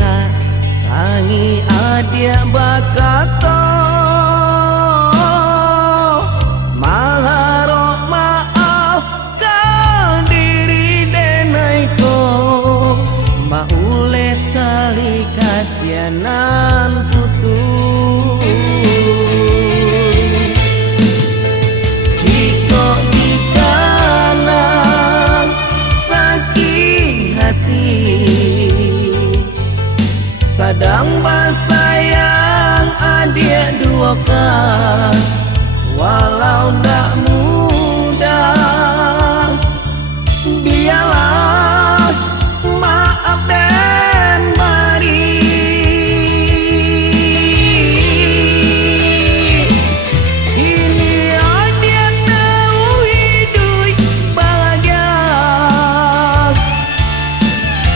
sarangi adia bakato maharo maafkan diri denaiko maule tali kasianan putus jika di kanan sakit hati sadang basayang adik dua kan walau tak mudah biarlah maaf dan beri ini adik tahu hidup bahagia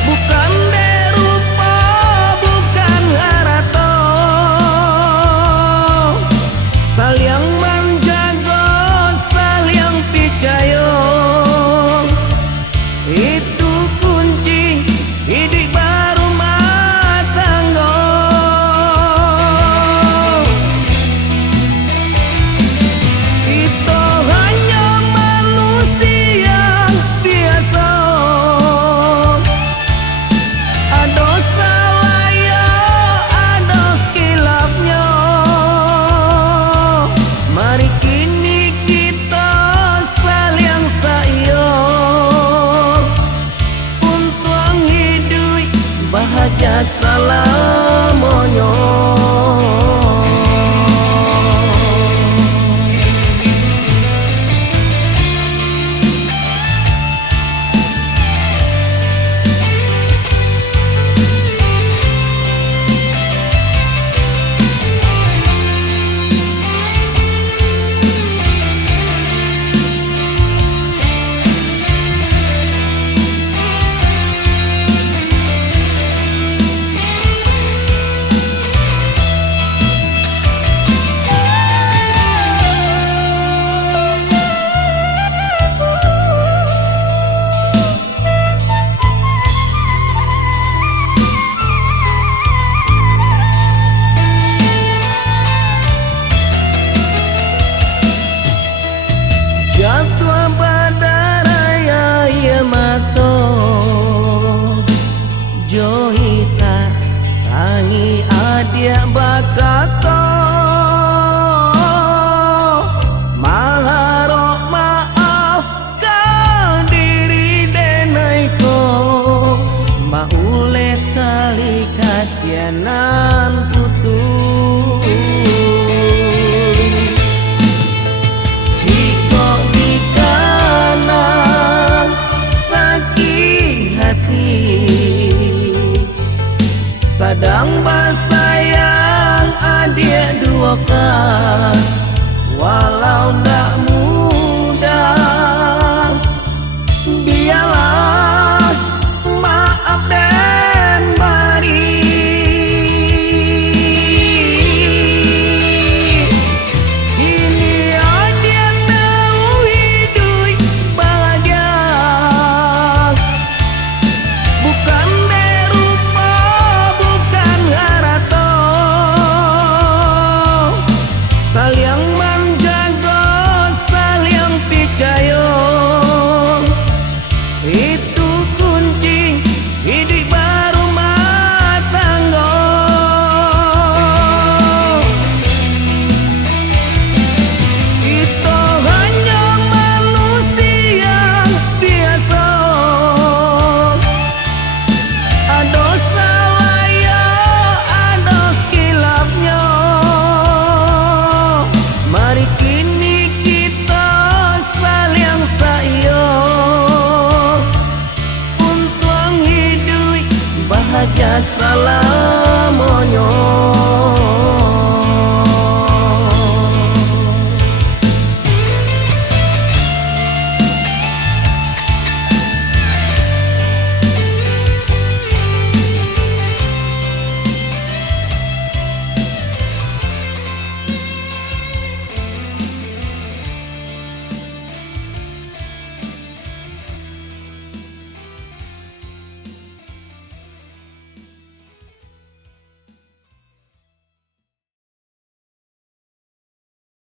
bukan derupa bukan harato saling menjaga saling percaya itu kunci hidup berumah tangga kita hanya manusia biasa ada salahnya ada kilafnya mari kini kita saling sayang untuk hidup bahagia selamanya. Jatuh pada raya Yamato Johisa tangi adia bakato maharo maafkan diri denaiko maule tali kasianan putus jika di kanan sakit hati sadang basayang adik dua kan walau tak mudah biarlah maaf dan beri ini adik tahu hidup bahagia bukan derupa bukan harato saling menjaga saling percaya itu kunci hidup berumah tangga kita hanya manusia biasa ada salahnya ada kilafnya mari kini kita saling sayang untuk hidup bahagia selamanya.